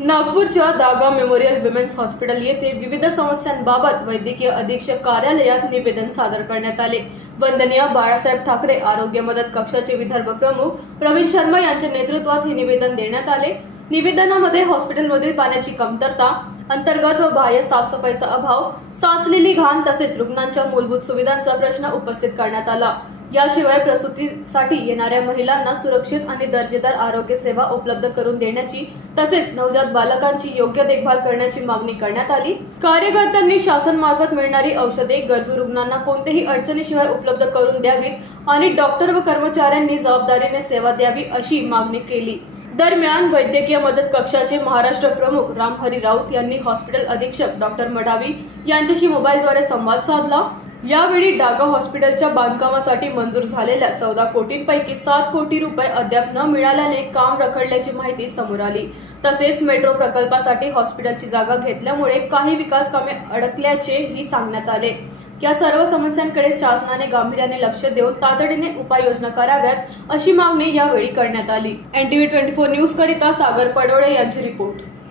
नागपूरच्या दागा memorial women's hospital येथे विविध समस्यांबाबत वैद्यकीय अधीक्षक कार्यालयात निवेदन सादर करण्यात आले। वंदनीय बाळासाहेब ठाकरे आरोग्य मदत कक्षाचे विदर्भ प्रमुख प्रवीण शर्मा यांच्या नेतृत्वात हे निवेदन देण्यात आले। निवेदनामध्ये हॉस्पिटलमधील पाण्याची कमतरता, अंतर्गत व बाह्य साफसफाईचा अभाव, साचलेली घाण तसेच रुग्णांच्या मूलभूत सुविधांचा प्रश्न उपस्थित करण्यात आला। याशिवाय प्रसूतीसाठी येणाऱ्या महिलांना सुरक्षित आणि दर्जेदार आरोग्य सेवा उपलब्ध करून देण्याची तसेच नवजात बालकांची योग्य देखभाल करण्याची मागणी करण्यात आली। कार्यकर्त्यांनी शासनामार्फत मिळणारी औषधे गरजू रुग्णांना कोणत्याही अडचणीशिवाय उपलब्ध करून द्यावीत आणि डॉक्टर व कर्मचाऱ्यांनी जबाबदारीने सेवा द्यावी अशी मागणी केली। दरम्यान वैद्यकीय मदत कक्षाचे महाराष्ट्र प्रमुख रामहरी राऊत यांनी हॉस्पिटल अधीक्षक डॉक्टर मडावी यांच्याशी मोबाईलद्वारे संवाद साधला। यावेळी डागा हॉस्पिटलच्या बांधकामासाठी मंजूर झालेल्या 14 कोटींपैकी 7 कोटी रुपये अद्याप न मिळाल्याने काम रखडल्याची माहिती समोर आली। तसेच मेट्रो प्रकल्पासाठी हॉस्पिटलची जागा घेतल्यामुळे काही विकास कामे अडकल्याचेही सांगण्यात आले। या सर्व समस्यांकडे शासनाने गांभीर्याने लक्ष देऊन तातडीने उपाययोजना कराव्यात अशी मागणी यावेळी करण्यात आली। NTV 24 न्यूज करिता सागर पडोळे यांची रिपोर्ट।